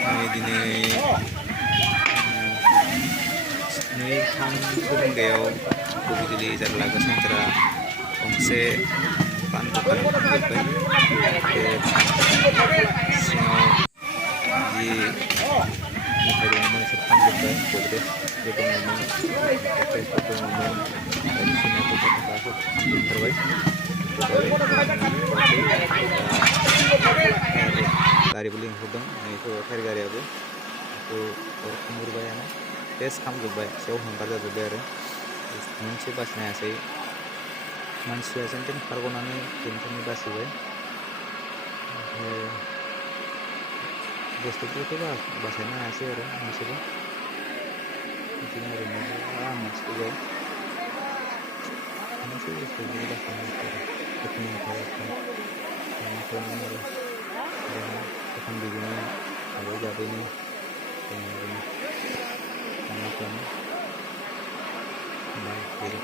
दिनै 2-3 रिंगायाव बेबायदि जारला गोसांथारा गंसे पान दखान हाबबाय। बे सिङाव जि मेथाइ दङमोन बिसोर फानजोब्बाय। गद्रेजबो दङमोन, गद्रेजबो दङमोन, बायदिसिना फैसा थाखा सब फानजोबथारबाय। गारिबो लिंहरदों, नै फैबाय फाइर गारियाबो। बेखौ अर खोमोरबायानो, सेस खामजोब्बाय, सेव हांगार जाजोब्बाय आरो मोनसे बासिनो हायासै। मानसिया जेन थेन खारग'नानै जेन थेन बासिबाय। ओमफ्राय बुस्थुफोरखौथ' बासायनो हायासै आरो मोनसेबो। बिदिनो ओरैनो गोबां मानसि फैबाय। मोनसे बुस्थुखौबो बासायनो हायासै आरो दुखुनांथाव बाथ्रा। मा खालामगोन आरो दखान बिगोमाया हाबाय जाबायनो दङ ओरैनो। मा खालामनो बाय गैला।